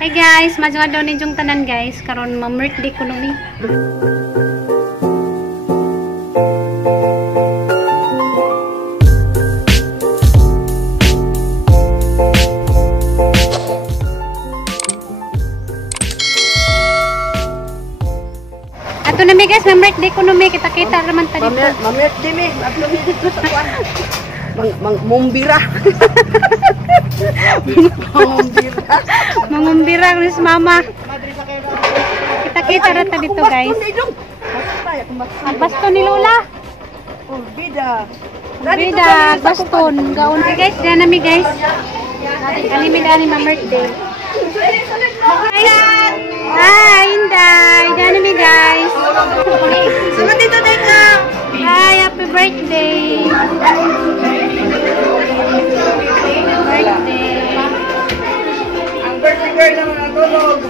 Hi guys, madyo daw ninyong tanan guys. Karon ma-birthday ko numi. Ato nami guys, ma-birthday ko numi. Kita-kita naman ta dito. Ma-birthday mi. Ato mi dito sa kuan. Mumbira. Mangumbira ni si mama. Kita-kita rata dito guys. Ang baston ni Lola. Oh, bida. Bida, baston. Gaon guys, diyan nami guys. Kanimi dani ma-birthday. Hi, Inday. Diyan nami guys. Sama dito Deka. Hi, happy birthday. Ang birthday girl naman ang tulog.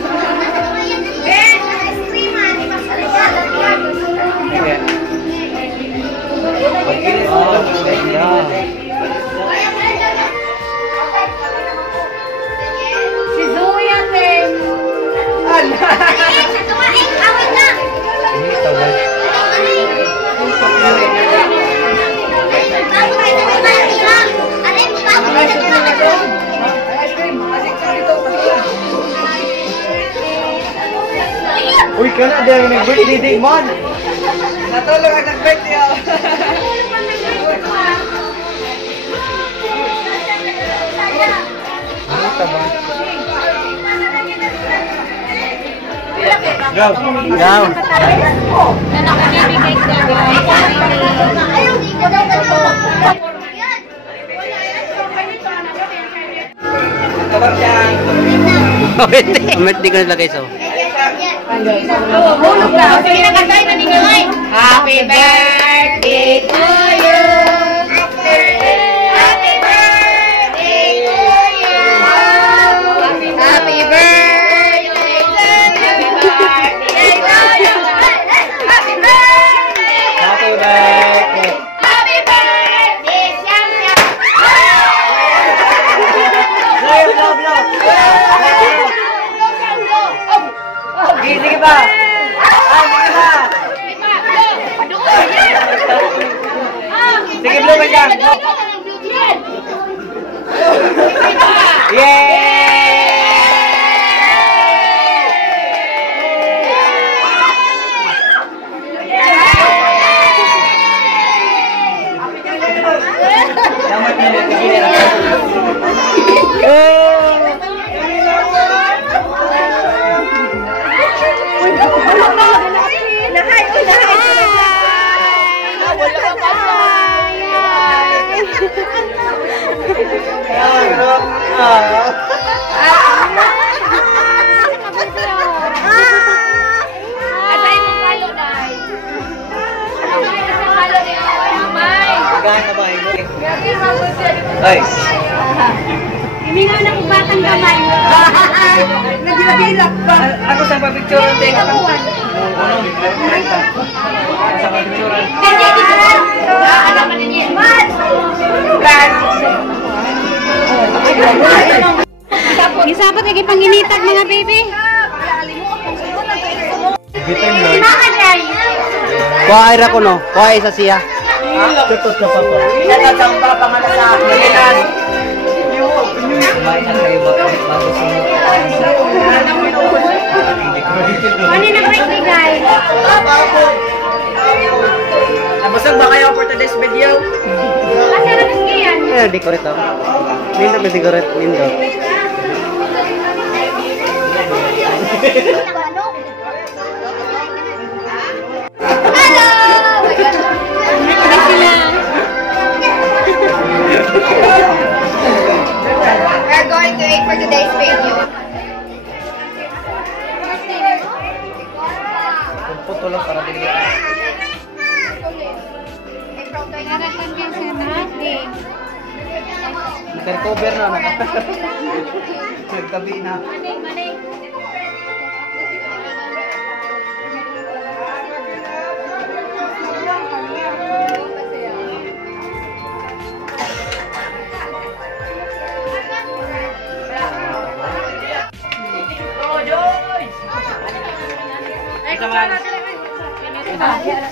Si Zoe atin. Uy, ka na, dahil nag-birthday day, man! Natulog ang nag-birthday ako. Go! Down! Birthday ko nilagay sa. Happy birthday to you. Happy birthday to you. Happy birthday to you. Happy birthday. Happy birthday! Happy birthday. Siyam siyam. Sige ba? Sige, blow ka dyan. Ay. Imingaw na kong batang gamay. Nagilak pa. Ako sa picture ng teka ka. Sa picture. Ano pa din yan? Gisapot lagi panginitag mga baby. Kuha ay ko no? Kuha ay sa siya. Tutot ka pa po. Nagkakamba pa nga na sa akin. Kumain na kayo bago sunod. Ano na birthday guys? Nabusog ba kayo for today's video? Kasi ano gusto yan? Eh, decorate ako. Nindot na decorate. Nindot. We're going to eat for today's video. Puto lang para din. Nag-recover na. Nagtabi na.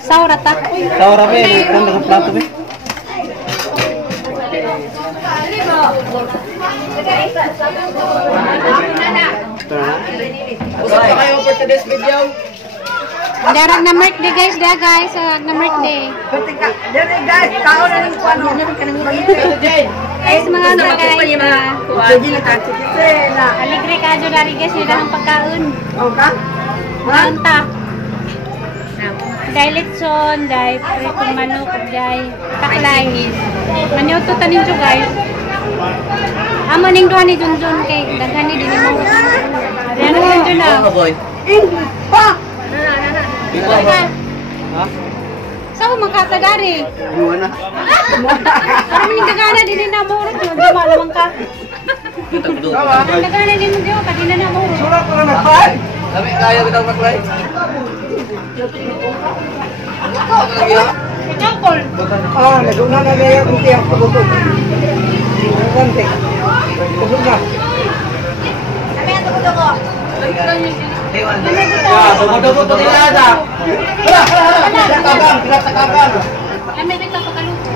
Saura ta. Saura be, nagkaroon ng plato be. Usap pa kayo for today's video. Darag na birthday guys, da guys, darag na birthday. Dere guys, kao na ng kuano. Guys, mga anda guys. Sige na kasi na. Aligre ka jo dari guys, yun ang pagkaon. O ka? Mga anta. Dahil litson, dahil pritong manok, dahil taklay. Manyoto tanin jo guys. Amo ning duha ni Junjun kay daghan ni din mo. Ano ni Junjun na? Boy. Pa! Ha? Saan mo makatagari? Buwan na. Parang ning dagana din na mo rin yun. Di malamang ka. Dagana din mo diyo, kadina na mo rin. Surap ko na nagpahal. Dami kaya kita maglay. Jangkol. Naguna na gaya kung tiyang pagutog. Konti. Kusog na. Dobo-dobo to nila ata. Hala, pinatakaban. Kami rin ka pagkaluto.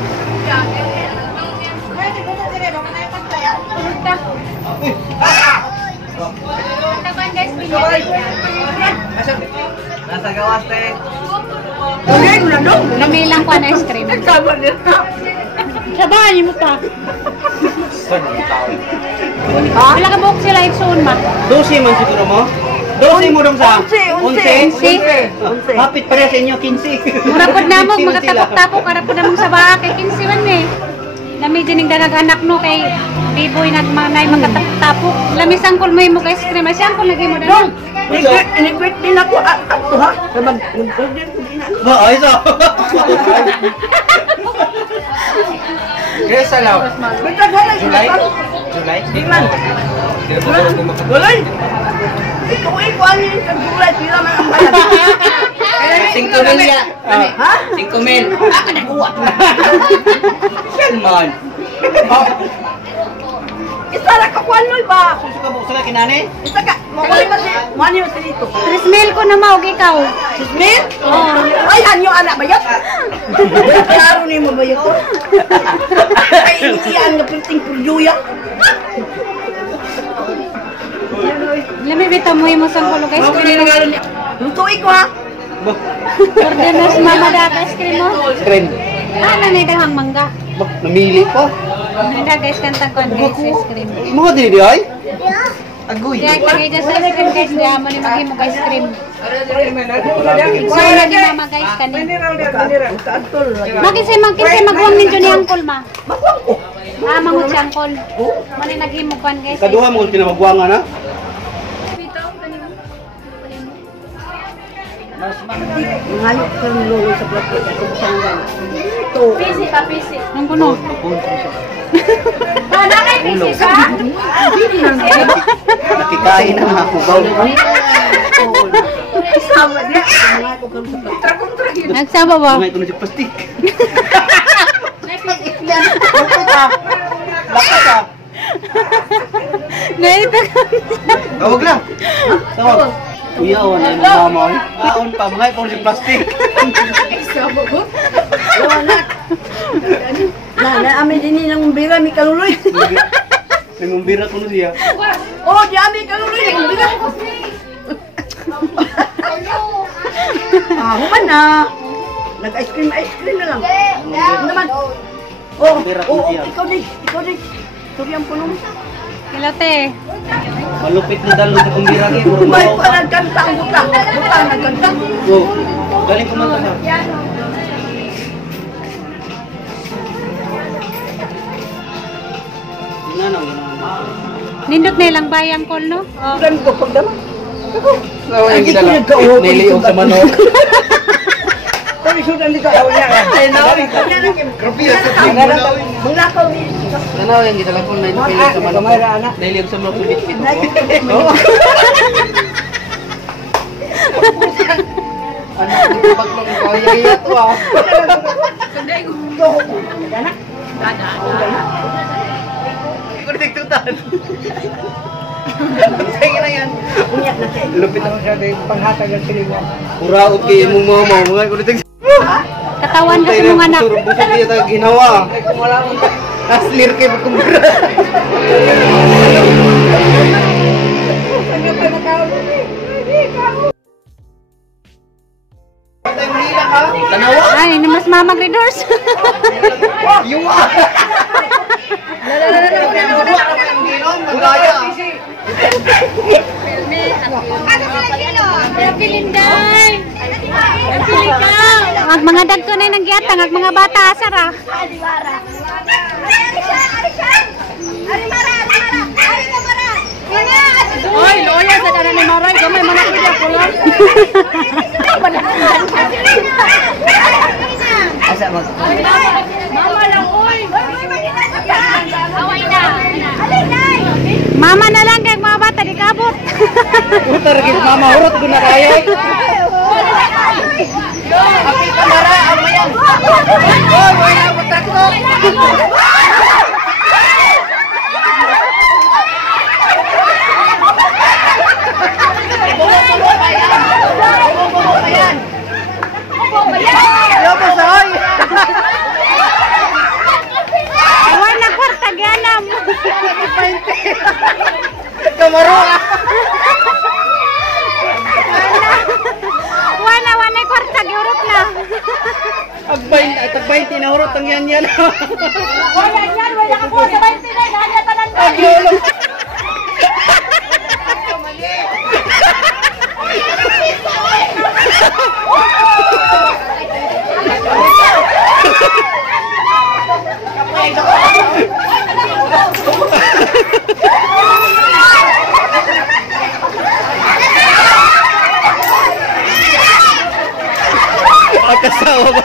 Taban guys, Nasa gawas te. Namilang ko na ice cream. Sabahan niyo mo pa. Wala ka buhok sila itsoon ma. 12 man siguro mo. 12 mo dong sa. 11. Hapit pa rin sa inyo 15. Mura pod namog makatapok-tapok para pod namog sa baha kay 15 man eh. Lami dining daghang anak no kay biboy nagmanay makatapok. Lami sangkol mo kay ice cream. Ay sangkol lagi mo daw. Inigwit din ako ato ha. Mag-order ko din ako. Ba, ay so. Kaya salaw. Basta wala July? sila. July? Iman. Walay. Ikaw ay kuha niyo sa gulay. Pila man ang bayad. 5 mil ya. Ha? 5 mil. Kanakuha. Salmon. Isa ra ka kuha niyo ba? Suka mo sa kinani? Isa ka. Mawali ba siya? Mani mo siya dito. 3 mil ko na maog ikaw. Sismin? Oo. Ay, hanyo anak ba yun? Klaro ni mo ba yun? Ay, iyan na pinting puljuya. Lami bitaw mo mo sangkol kay ice cream. Lutuin ko ha. Order na si mama da ice cream mo. Screen. Ano na daghang mangga. Bah, namili pa. Nanda guys kanta kon guys ice cream. Mga dili ay? Agoy. Kaya tagay dyan sa ice cream guys, kaya mo ni maghimog ice cream. So na di mama guys kanin. Makinsay maghuwang ninyo ni Angkol ma. Ah, mangut si Angkol. Mo ni naghimog kan guys. Kaduha mo pinamagwangan ha? Ngayok ka ng lolo sa plato. Ito. Pisi pa pisi. Nung kuno. Ah, nakay pisi ka? Nakikain na ako. Sama dia. Ngayok ka sa plato. Nagsama ba? Mga ito na si plastic. Naita ka. Tawag lang. Tawag. Kuya, wala na mama. Kaon pa, mga ito na si plastic. Na amin din ng umbira mi kaluloy. Nangumbira ko na siya. Oh, di amin kaluloy ng umbira. Ah, human na. Nag-ice cream na lang. Ano naman? Oh, ikaw din. Turiyan po nung. Kilote. Malupit na dalo sa kumbira ni. May pa nagkanta ang butang. Butang nagkanta. Oh, galing kumanta ka. Ginanang. Nindot na ilang bayang kol no? Oh. Gan ko pagdama. Sawa yung Hindi ko ginala. nagka-uho. Nailiog sa manok. Pero sudan dito ayaw niya. Ay, nawari ka. Mulakaw ni. Ano yung ginala ko na nailiog sa manok. Nailiog sa manok. Bit-bit. Ano, paglong ko. Yaya to ah. Hindi ko natigtutan. Sige na yan. Unyak na siya. Lupit Ano siya din panghatag ng silingan. Uraot kay imong mama mga kulitig. Katawan kasi mong anak. Busog iya ta ginawa. Ay kung wala mong Aslir kay kumbra. ano pa makaon? Patay mo nila ka. Tanawa. Ay, ni mas mamag readers. Yuwa. Magaya. Ang mga dagko na nang giyatang, ang mga bata asara. Oy, loya sa dana ni Maray, gamay man ako diya pulon. Asa mag. Mama lang oy. Mama na lang kay mga bata di kabot. Utar gid mama hurot guna kayo. Api kamera amayan. Oy, wala butak ko. Wala kwarta ganam. Kamaro. Wala kwarta giurot na. Tagbay tinahurot ang yan. Wala yan, wala ka po sa 20 na, hanya tanan ko. Kasawa ba?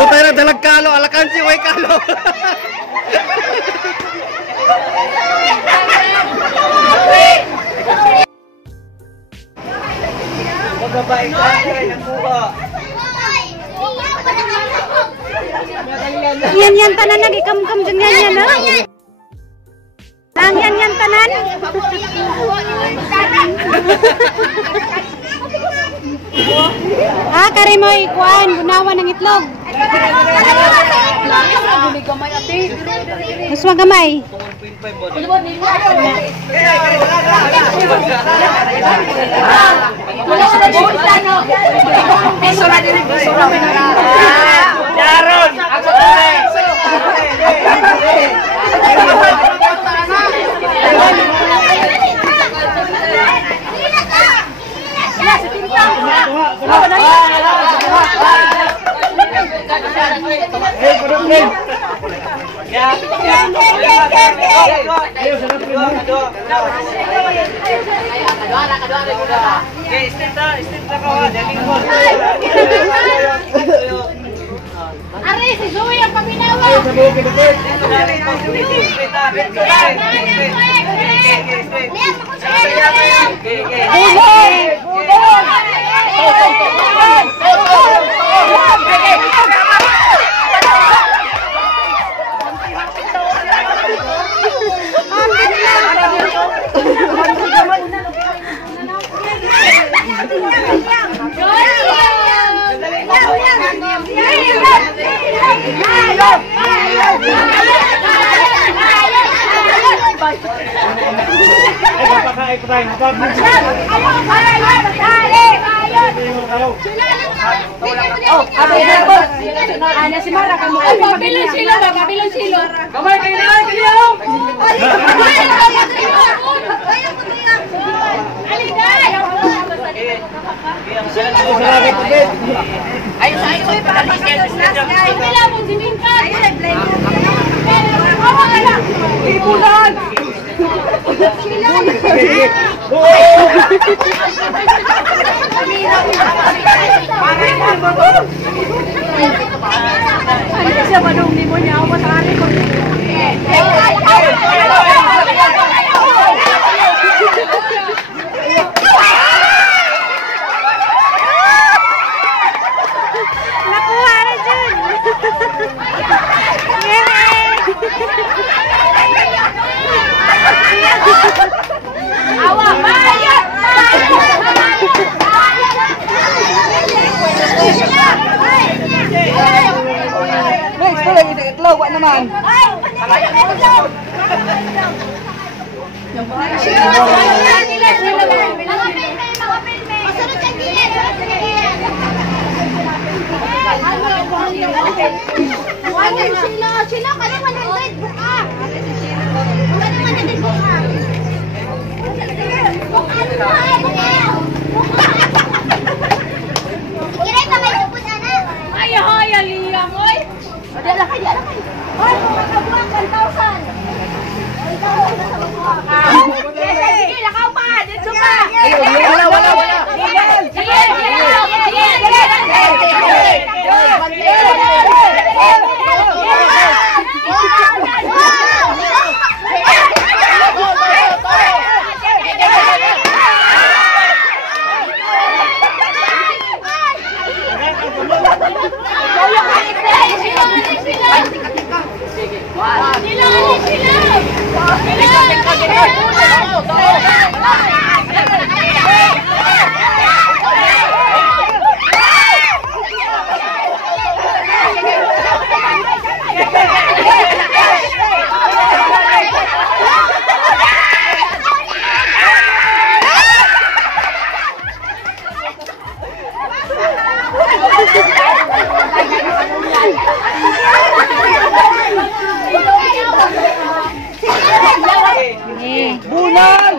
Putay na dalag kalo, alakan si way kalo. Magabay ka ng buha. Yan tanan nagikamkam dyan yan ha. Ang yan tanan. Kari mo ikuan, gunawan ng itlog. Mas magamay. Daron, ako Are, si Zoe ang paminawa. Ana si Mara kamu. Kabilon silo ba? Kabilon silo. Kamay kayo na kaliyo. Ayo saya para Bila mo si Minka. Ibulan. Siya ba nung ni mo niya ako sa ari ko? Sila kali manindit buka. Kali manindit buka. Kira ka may supot ana. Ay, hoy, aliya mo. Ada lah kaya. Hoy, makabuang 1,000. Sige, lakaw pa, dito pa. Wala. Sige. Bulan!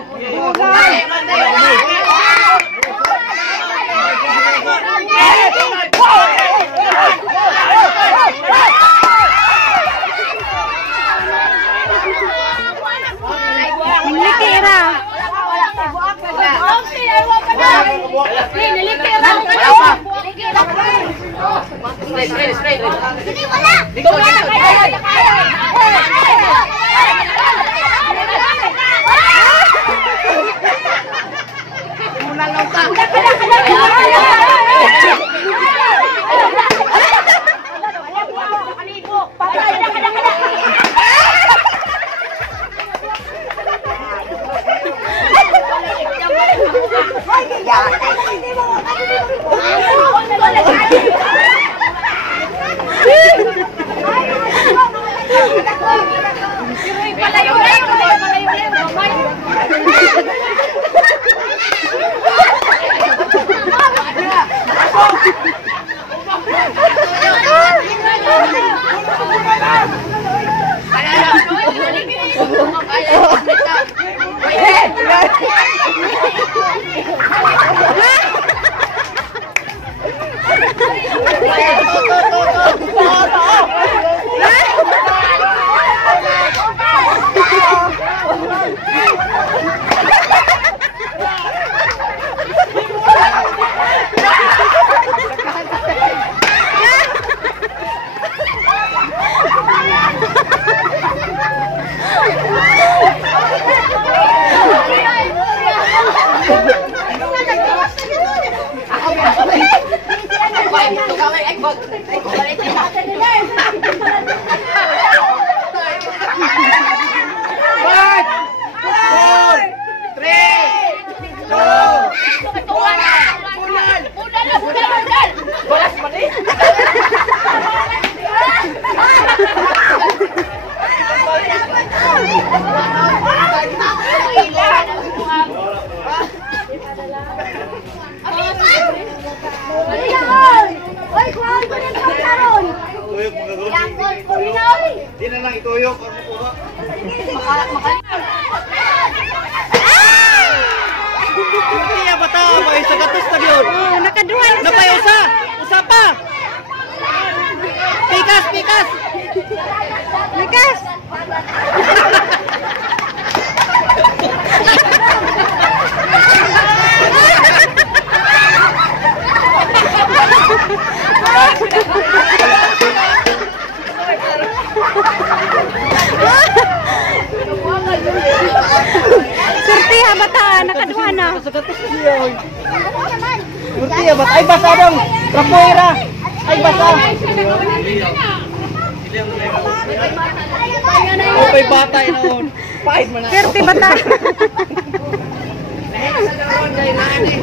Di na lang ituyok. Kaya bata, may sagatos na yun. Oh, nakaduha na Napay usa! Usa pa! Pikas! Likas. Surti ha bata, nakaduha na. Sagatos na yun. Kurtiya bat ay basa dong. Rapuera. Ay basa. Opay bata inoon. Pahit man na. Surti bata. Next sa daron kay nani.